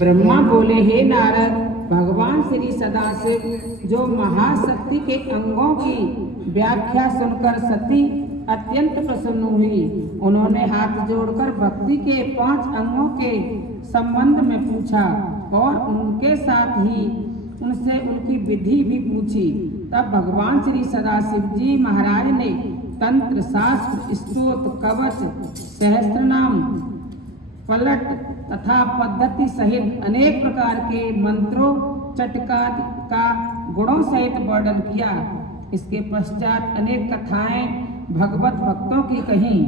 ब्रह्मा बोले, हे नारद, भगवान श्री सदाशिव जो महाशक्ति के अंगों की व्याख्या सुनकर सती अत्यंत प्रसन्न हुई। उन्होंने हाथ जोड़कर भक्ति के 5 अंगों के संबंध में पूछा और उनके साथ ही उनसे उनकी विधि भी पूछी। तब भगवान श्री सदाशिव जी महाराज ने तंत्र, शास्त्र, स्तोत्र, कवच, सहस्त्रनाम, पलट तथा पद्धति सहित अनेक प्रकार के मंत्रों चटका का गुणों सहित वर्णन किया। इसके पश्चात अनेक कथाएं भगवत भक्तों की कहीं।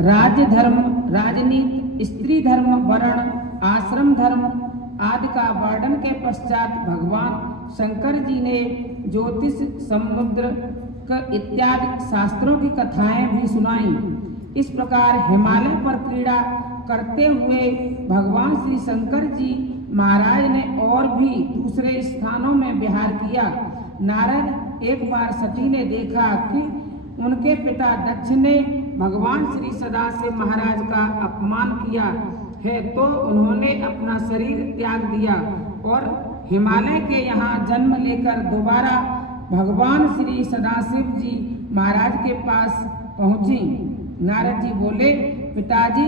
राज्य धर्म, राजनीति, स्त्री धर्म, वर्ण, आश्रम धर्म आदि का वर्णन के पश्चात भगवान शंकर जी ने ज्योतिष, समुद्र इत्यादि शास्त्रों की कथाएं भी सुनाई। इस प्रकार हिमालय पर क्रीड़ा करते हुए भगवान श्री शंकर जी महाराज ने और भी दूसरे स्थानों में विहार किया। नारद, एक बार सती ने देखा कि उनके पिता दक्ष ने भगवान श्री सदाशिव महाराज का अपमान किया है, तो उन्होंने अपना शरीर त्याग दिया और हिमालय के यहाँ जन्म लेकर दोबारा भगवान श्री सदाशिव जी महाराज के पास पहुंची। नारद जी बोले, पिताजी,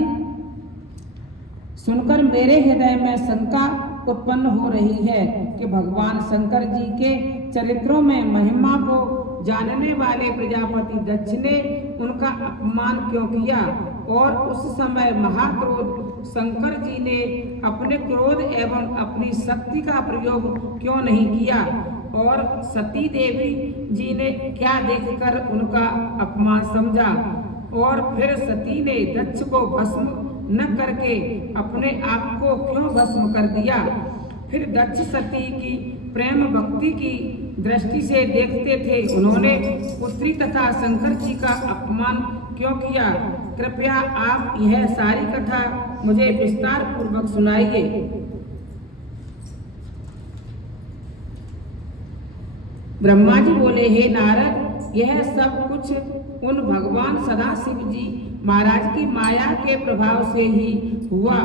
सुनकर मेरे हृदय में शंका उत्पन्न हो रही है कि भगवान शंकर जी के चरित्रों में महिमा को जानने वाले प्रजापति दक्ष ने उनका अपमान क्यों किया और उस समय महाक्रोध शंकर जी ने अपने क्रोध एवं अपनी शक्ति का प्रयोग क्यों नहीं किया और सती देवी जी ने क्या देखकर उनका अपमान समझा और फिर सती ने दक्ष को भस्म न करके अपने आप को क्यों भस्म कर दिया? फिर दक्ष सती की प्रेम भक्ति की दृष्टि से देखते थे, उन्होंने पुत्री तथा शंकर जी का अपमान क्यों किया? कृपया आप यह सारी कथा मुझे विस्तार पूर्वक सुनाइए। ब्रह्मा जी बोले, हे नारद, यह सब कुछ उन भगवान सदाशिव जी महाराज की माया के प्रभाव से ही हुआ,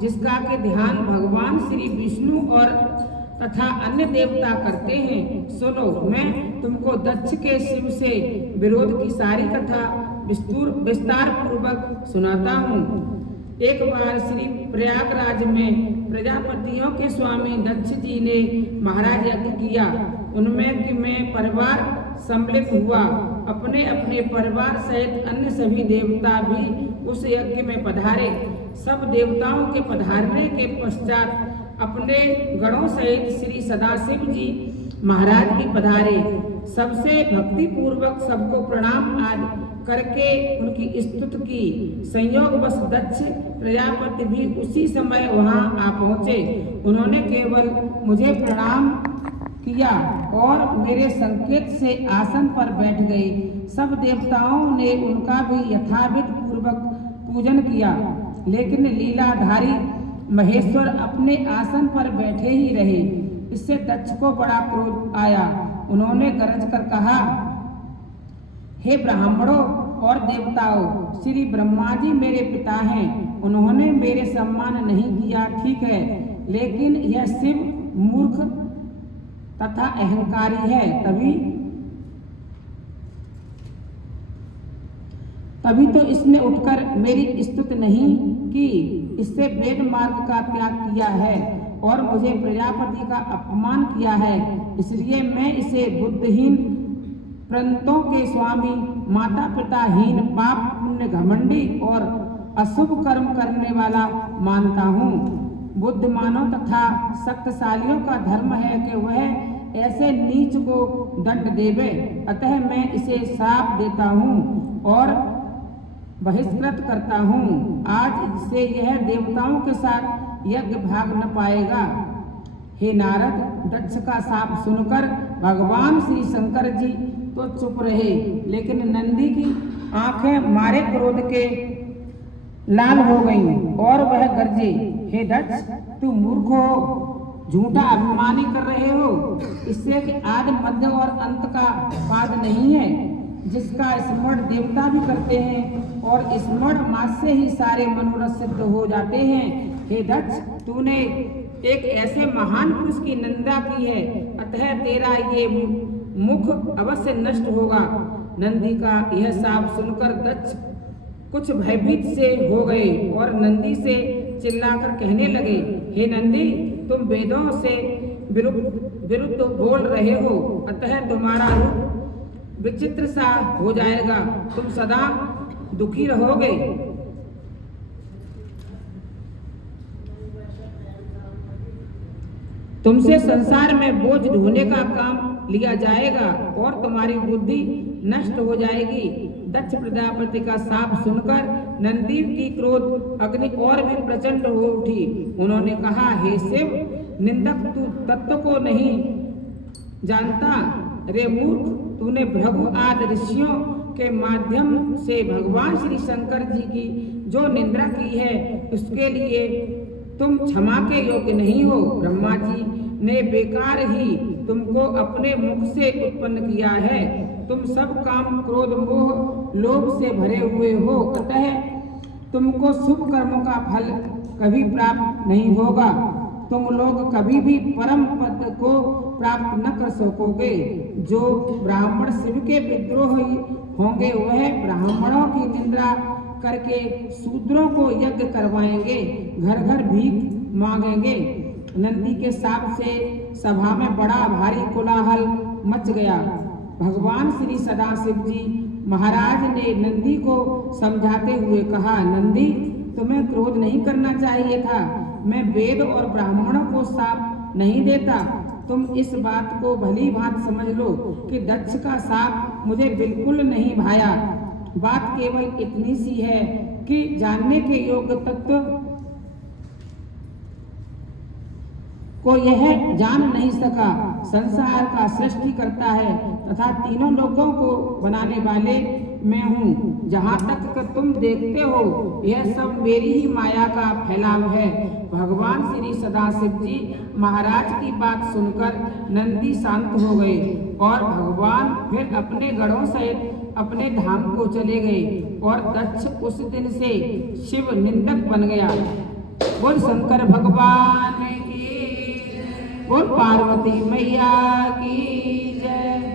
जिसका के ध्यान भगवान श्री विष्णु और तथा अन्य देवता करते हैं। सुनो, मैं तुमको दक्ष के शिव से विरोध की सारी कथा विस्तार पूर्वक सुनाता हूँ। एक बार श्री प्रयागराज में प्रजापतियों के स्वामी दक्ष जी ने महाराज यज्ञ किया। उनमें कि मैं परिवार सम्मिलित हुआ। अपने अपने परिवार सहित अन्य सभी देवता भी उस यज्ञ में पधारे। सब देवताओं के पधारने के पश्चात अपने गणों सहित श्री सदाशिव जी महाराज भी पधारे। सबसे भक्ति पूर्वक सबको प्रणाम आदि करके उनकी स्तुति की। संयोगवश दक्ष प्रजापति भी उसी समय वहां आ पहुंचे। उन्होंने केवल मुझे प्रणाम किया और मेरे संकेत से आसन पर बैठ गए। सब देवताओं ने उनका भी यथाविधि पूर्वक पूजन किया, लेकिन लीलाधारी महेश्वर अपने आसन पर बैठे ही रहे। इससे दक्ष को बड़ा क्रोध आया। उन्होंने गरज कर कहा, हे ब्राह्मणों और देवताओं, श्री ब्रह्मा जी मेरे पिता हैं। उन्होंने मेरे सम्मान नहीं किया, ठीक है, लेकिन यह शिव मूर्ख तथा अहंकारी है। तभी तो इसने उठकर मेरी स्तुति नहीं की, इससे वेद मार्ग का त्याग किया है और मुझे प्रजापति का अपमान किया है। इसलिए मैं इसे बुद्धिहीन, प्रंतों के स्वामी, माता पिताहीन, पाप पुण्य घमंडी और अशुभ कर्म करने वाला मानता हूँ। बुद्धिमानों तथा शक्तिशालियों का धर्म है कि वह ऐसे नीच को दंड देवे। अतः मैं इसे श्राप देता हूँ और बहिष्कृत करता हूँ। आज से यह देवताओं के साथ यज्ञ भाग न पाएगा। हे नारद, दक्ष का शाप सुनकर भगवान श्री शंकर जी तो चुप रहे, लेकिन नंदी की आंखें मारे क्रोध के लाल हो गईं और वह गरजे, हे दक्ष, तू मूर्ख हो, झूठा अभिमानी कर रहे हो। इससे कि आदि मध्य और अंत का पाद नहीं है, जिसका स्मरण देवता भी करते हैं और स्मरण मात्र से ही सारे मनोरथ सिद्ध हो जाते हैं। हे दक्ष, तूने एक ऐसे महान पुरुष की निंदा की है, अतः तेरा ये मुख अवश्य नष्ट होगा। नंदी का यह शाप सुनकर दक्ष कुछ भयभीत से हो गए और नंदी से चिल्लाकर कहने लगे, हे नंदी, तुम वेदों से विरुद्ध बोल रहे हो, अतः तुम्हारा रूप विचित्र सा हो जाएगा, तुम सदा दुखी रहोगे। तुमसे संसार में बोझ ढोने का काम लिया जाएगा और तुम्हारी बुद्धि नष्ट हो जाएगी। दक्ष प्रजापति का शाप सुनकर नंदी की क्रोध अग्नि और भी प्रचंड हो उठी। उन्होंने कहा, हे शिव, निंदक, तू तत्व को नहीं जानता। रे मूर्ख, तूने भृगु आदि ऋषियों के माध्यम से भगवान श्री शंकर जी की जो निंदा की है, उसके लिए तुम क्षमा के योग्य नहीं हो। ब्रह्मा जी ने बेकार ही तुमको अपने मुख से उत्पन्न किया है। तुम सब काम, क्रोध, मोह, लोभ से भरे हुए हो, अतः तुमको शुभ कर्मों का फल कभी प्राप्त नहीं होगा। तुम लोग कभी भी परम पद को प्राप्त न कर सकोगे। जो ब्राह्मण शिव के विद्रोही होंगे, वह ब्राह्मणों की निंदा करके शूद्रों को यज्ञ करवाएंगे, घर घर भीख मांगेंगे। नंदी के शाप से सभा में बड़ा भारी कोलाहल मच गया। भगवान श्री सदाशिव जी महाराज ने नंदी को समझाते हुए कहा, नंदी, तुम्हें क्रोध नहीं करना चाहिए था। मैं वेद और ब्राह्मणों को शाप नहीं देता। तुम इस बात को भली भांति समझ लो कि दक्ष का शाप मुझे बिल्कुल नहीं भाया बात केवल इतनी सी है कि जानने के योग्य तत्व को यह जान नहीं सका। संसार का सृष्टि करता है तथा तीनों लोगों को बनाने वाले मैं हूँ। जहाँ तक तुम देखते हो यह सब मेरी ही माया का फैलाव है। भगवान श्री सदाशिव जी महाराज की बात सुनकर नंदी शांत हो गए और भगवान फिर अपने गणों सहित अपने धाम को चले गए और दक्ष उस दिन से शिव निंदक बन गया। बोल शंकर भगवान की, बोल पार्वती मैया की जय।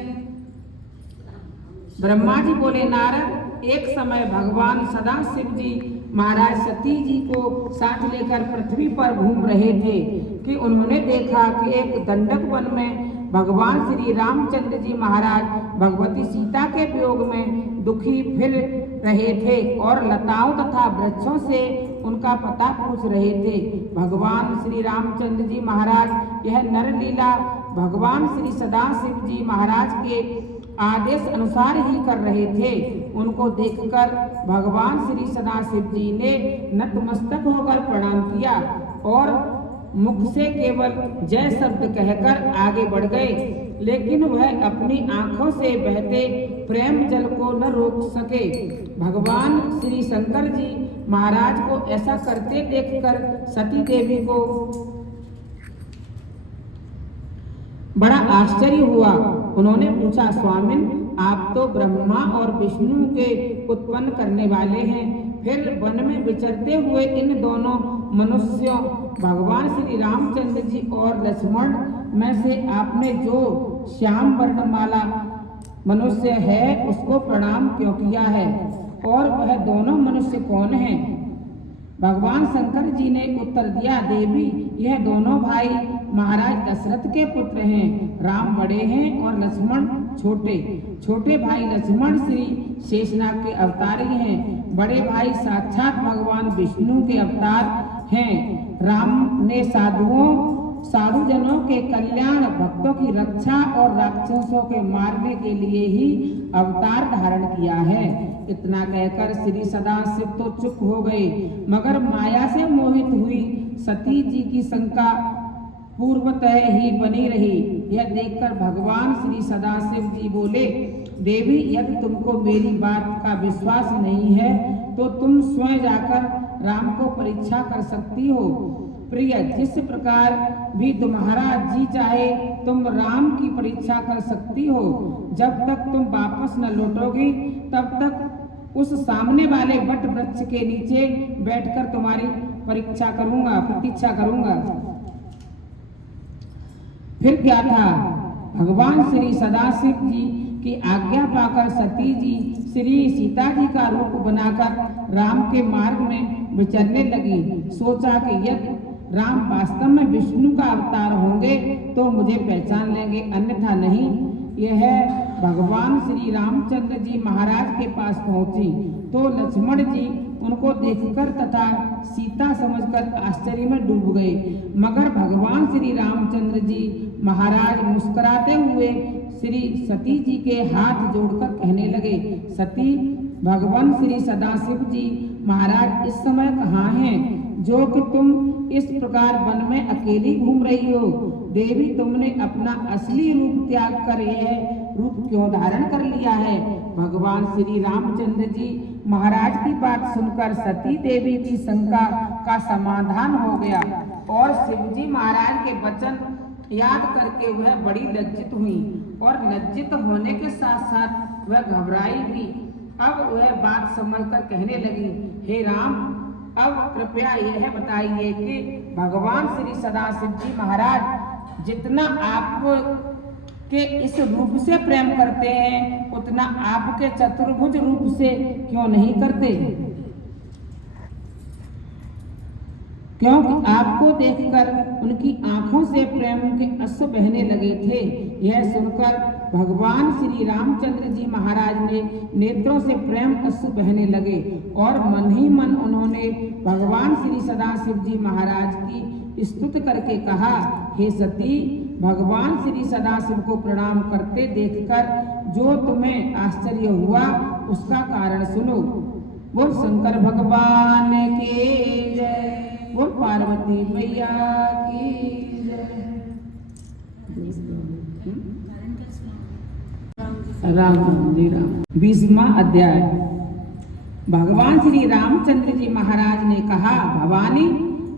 ब्रह्मा जी बोले, नारद, एक समय भगवान सदाशिव जी महाराज सती जी को साथ लेकर पृथ्वी पर घूम रहे थे कि उन्होंने देखा कि एक दंडक वन में भगवान श्री रामचंद्र जी महाराज भगवती सीता के वियोग में दुखी फिर रहे थे और लताओं तथा वृक्षों से उनका पता पूछ रहे थे। भगवान श्री रामचंद्र जी महाराज यह नर लीला भगवान श्री सदाशिव जी महाराज के आदेश अनुसार ही कर रहे थे। उनको देखकर भगवान श्री सदाशिव जी ने नतमस्तक होकर प्रणाम किया और मुख से केवल जय शब्द कहकर आगे बढ़ गए, लेकिन वह अपनी आंखों से बहते प्रेम जल को न रोक सके। भगवान श्री शंकर जी महाराज को ऐसा करते देखकर सती देवी को बड़ा आश्चर्य हुआ। उन्होंने पूछा, स्वामिन, आप तो ब्रह्मा और विष्णु के उत्पन्न करने वाले हैं, फिर वन में विचरते हुए इन दोनों मनुष्यों भगवान श्री रामचंद्र जी और लक्ष्मण में से आपने जो श्याम वर्णमाला मनुष्य है उसको प्रणाम क्यों किया है, और वह दोनों मनुष्य कौन हैं? भगवान शंकर जी ने उत्तर दिया, देवी, यह दोनों भाई महाराज दशरथ के पुत्र हैं। राम बड़े हैं और लक्ष्मण छोटे। छोटे भाई लक्ष्मण श्री शेषनाग के अवतार हैं। बड़े भाई साक्षात भगवान विष्णु के अवतार हैं। राम ने साधु जनों के कल्याण, भक्तों की रक्षा और राक्षसों के मारने के लिए ही अवतार धारण किया है। इतना कहकर श्री सदाशिव तो चुप हो गए, मगर माया से मोहित हुई सती जी की शंका पूर्वतः ही बनी रही। यह देखकर भगवान श्री सदाशिव जी बोले, देवी, यदि तुमको मेरी बात का विश्वास नहीं है तो तुम स्वयं जाकर राम को परीक्षा कर सकती हो। प्रिय, जिस प्रकार भी तुम्हारा जी चाहे तुम राम की परीक्षा कर सकती हो। जब तक तुम वापस न लौटोगी तब तक उस सामने वाले वट वृक्ष के नीचे बैठकर तुम्हारी प्रतीक्षा करूंगा। फिर क्या था, भगवान श्री सदाशिव जी की आज्ञा पाकर सती जी श्री सीता जी का रूप बनाकर राम के मार्ग में विचरने लगी। सोचा कि यदि राम वास्तव में विष्णु का अवतार होंगे तो मुझे पहचान लेंगे, अन्यथा नहीं। यह भगवान श्री रामचंद्र जी महाराज के पास पहुंची तो लक्ष्मण जी उनको देखकर तथा सीता समझकर आश्चर्य में डूब गए, मगर भगवान श्री रामचंद्र जी महाराज मुस्कुराते हुए श्री सती जी के हाथ जोड़कर कहने लगे, सती, भगवान श्री सदाशिव जी महाराज इस समय कहाँ हैं, जो कि तुम इस प्रकार वन में अकेली घूम रही हो? देवी, तुमने अपना असली रूप त्याग कर यह रूप क्यों धारण कर लिया है? भगवान श्री रामचंद्र जी महाराज की बात सुनकर सती देवी की शंका का समाधान हो गया और शिवजी महाराज के वचन याद करके वह बड़ी लज्जित हुई और लज्जित होने के साथ साथ वह घबराई भी। अब वह बात समझकर कहने लगी, हे राम, अब कृपया यह बताइए कि भगवान श्री सदाशिव जी महाराज जितना आप के इस रूप से प्रेम करते हैं उतना आपके चतुर्भुज रूप से क्यों नहीं करते? क्योंकि आपको देखकर उनकी आंखों से प्रेम के अश्रु बहने लगे थे। यह सुनकर भगवान श्री रामचंद्र जी महाराज ने नेत्रों से प्रेम अश्रु बहने लगे और मन ही मन उन्होंने भगवान श्री सदाशिव जी महाराज की स्तुति करके कहा, हे सती, भगवान श्री सदाशिव को प्रणाम करते देखकर जो तुम्हें आश्चर्य हुआ उसका कारण सुनो। बोल शंकर भगवान की जय, बोल पार्वती मैया की जय। राम जी राम। 20वां अध्याय। भगवान श्री रामचंद्र जी महाराज ने कहा, भवानी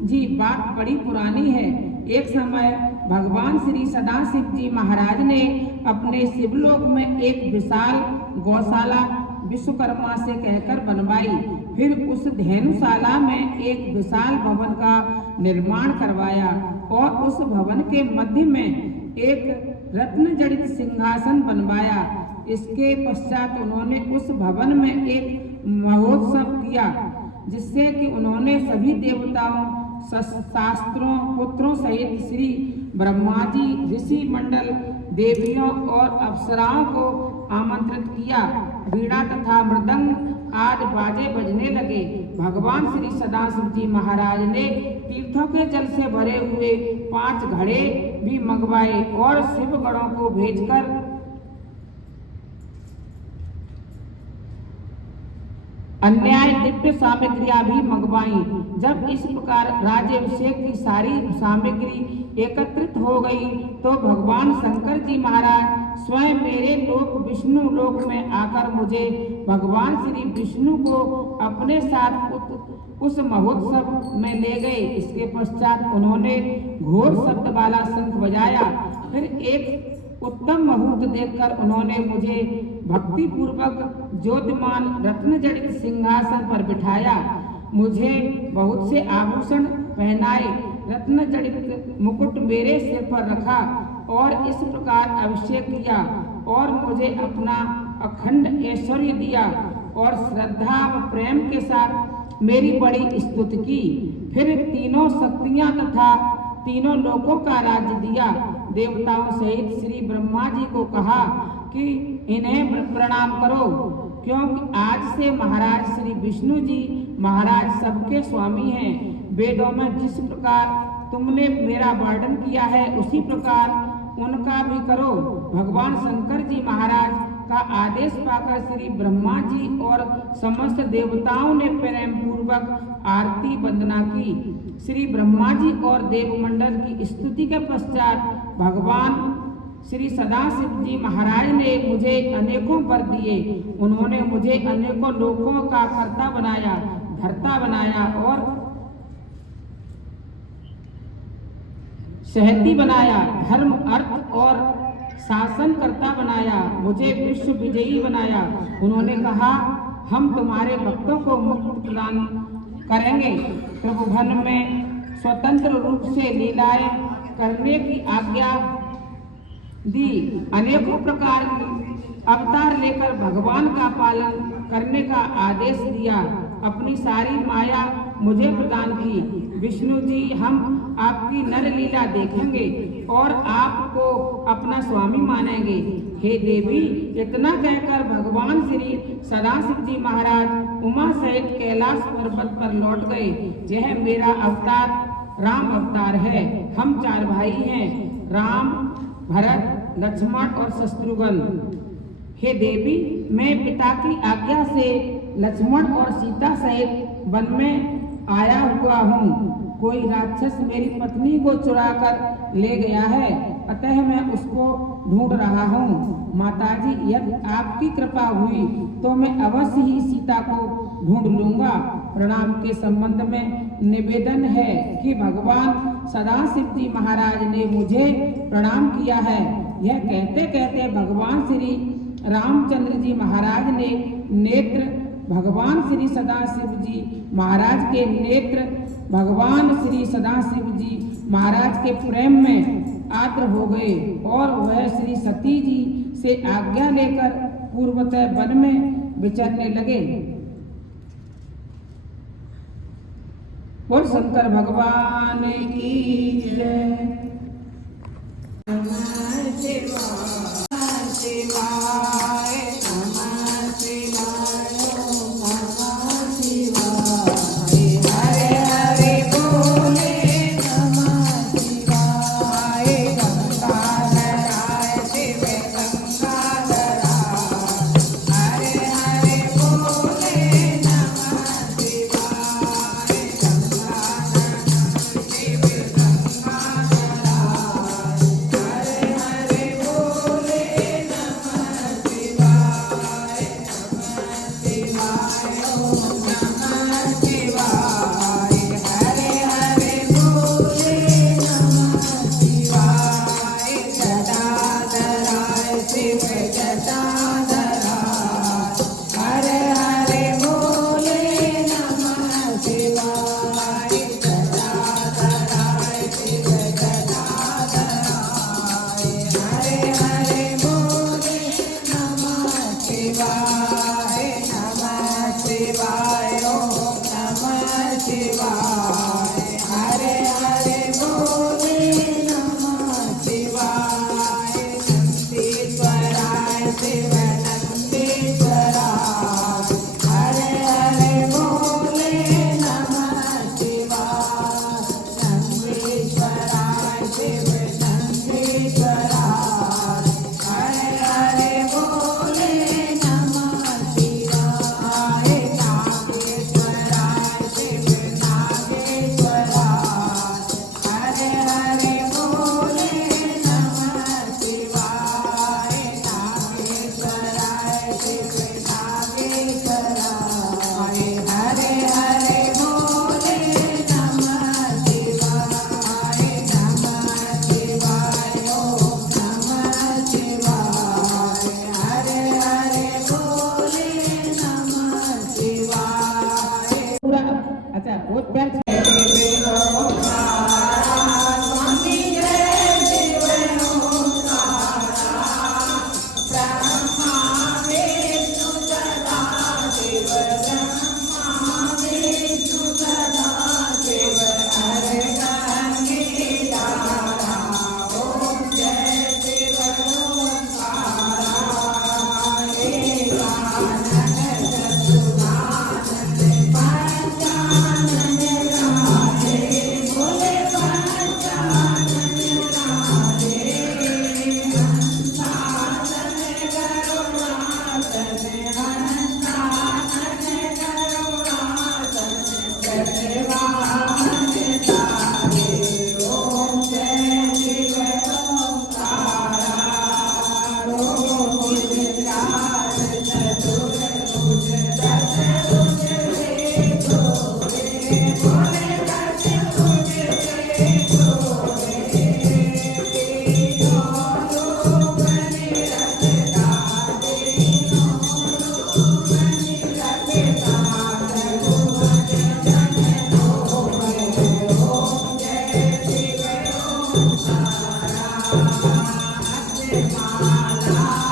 जी बात बड़ी पुरानी है। एक समय भगवान श्री सदाशिव जी महाराज ने अपने शिवलोक में एक विशाल गौशाला विश्वकर्मा से कहकर बनवाई। फिर उस धेनुशाला में एक विशाल भवन का निर्माण करवाया और उस भवन के मध्य में एक रत्न जड़ित सिंहासन बनवाया। इसके पश्चात उन्होंने उस भवन में एक महोत्सव किया, जिससे कि उन्होंने सभी देवताओं, शास्त्रों, पुत्रों सहित श्री ब्रह्मा जी, ऋषि मंडल, देवियों और अप्सराओं को आमंत्रित किया। वीणा तथा मृदंग आदि बाजे बजने लगे। भगवान श्री सदाशिव जी महाराज ने तीर्थों के जल से भरे हुए 5 घड़े भी मंगवाए और शिवगणों को भेजकर अन्याय दिव्य सामग्रियां भी मंगवाई। जब इस प्रकार राज्याभिषेक की सारी सामग्री एकत्रित हो गई तो भगवान शंकर जी महाराज स्वयं मेरे लोक विष्णु लोक में आकर मुझे भगवान श्री विष्णु को अपने साथ उस महोत्सव में ले गए। इसके पश्चात उन्होंने घोर शब्द वाला शंख बजाया। फिर एक उत्तम मुहूर्त देखकर उन्होंने मुझे भक्ति पूर्वक ज्योतिमान रत्न जड़ित सिंहासन पर बिठाया। मुझे बहुत से आभूषण पहनाए, रत्न जड़ित मुकुट मेरे सिर पर रखा और इस प्रकार अभिषेक किया और मुझे अपना अखंड ऐश्वर्य दिया और श्रद्धा व प्रेम के साथ मेरी बड़ी स्तुति की। फिर तीनों शक्तियां तथा तीनों लोकों का राज्य दिया। देवताओं सहित श्री ब्रह्मा जी को कहा कि इन्हें प्रणाम करो, क्योंकि आज से महाराज श्री विष्णु जी महाराज सबके स्वामी हैं। वेदों में जिस प्रकार तुमने मेरा वर्णन किया है उसी प्रकार उनका भी करो। भगवान शंकर जी महाराज का आदेश पाकर श्री ब्रह्मा जी और समस्त देवताओं ने प्रेम पूर्वक आरती वंदना की। श्री ब्रह्मा जी और देवमंडल की स्तुति के पश्चात भगवान श्री सदाशिव जी महाराज ने मुझे अनेकों वर दिए। उन्होंने मुझे अनेकों लोकों का कर्ता बनाया, धर्ता बनाया और सहती बनाया, धर्म, अर्थ और शासन करता बनाया, मुझे विश्व विजयी बनाया। उन्होंने कहा, हम तुम्हारे भक्तों को मुक्त प्रदान करेंगे। त्रिभुवन में स्वतंत्र रूप से लीलाएं करने की आज्ञा दी। अनेकों प्रकार की अवतार लेकर भगवान का पालन करने का आदेश दिया। अपनी सारी माया मुझे प्रदान की। विष्णु जी, हम आपकी नर लीला देखेंगे और आपको अपना स्वामी मानेंगे। हे देवी, इतना कहकर भगवान श्री सदाशिव जी महाराज उमा सहित कैलाश पर्वत पर लौट गए। यह मेरा अवतार राम अवतार है। हम 4 भाई हैं, राम, भरत, लक्ष्मण और शत्रुघ्न। हे देवी, मैं पिता की आज्ञा से लक्ष्मण और सीता सहित वन में आया हुआ हूँ। कोई राक्षस मेरी पत्नी को चुराकर ले गया है, अतः मैं उसको ढूंढ रहा हूँ। माताजी, यदि आपकी कृपा हुई तो मैं अवश्य ही सीता को ढूंढ लूंगा। प्रणाम के संबंध में निवेदन है कि भगवान सदाशिव जी महाराज ने मुझे प्रणाम किया है। यह कहते कहते भगवान श्री रामचंद्र जी महाराज ने नेत्र भगवान श्री सदाशिव जी महाराज के नेत्र भगवान श्री सदाशिव जी महाराज के प्रेम में आर्द्र हो गए और वह श्री सती जी से आज्ञा लेकर पूर्वतः वन में विचरने लगे। बोल शंकर भगवान की जय। अच्छा बहुत प्यार माला